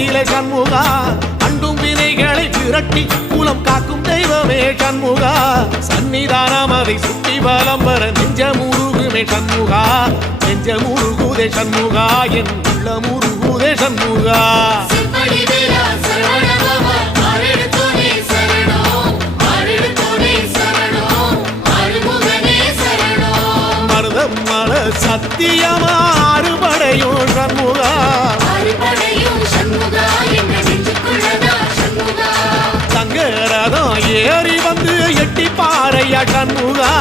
நிலை சண்முகா அண்டும் வினைகளை விரட்டி குலம் காக்கும் தெய்வமே சண்முகா சன்னிதானம் அதை சுற்றி பலம் வர நெஞ்சமுருகுமே சண்முகா நெஞ்சமுருகுதே சண்முகா என் உள்ளமுருகுதே சண்முகா மருதம் மல சத்தியமா அறுபடையும் சண்முகா சங்கரதம் ஏறி வந்து எட்டி பாறையா சண்முகா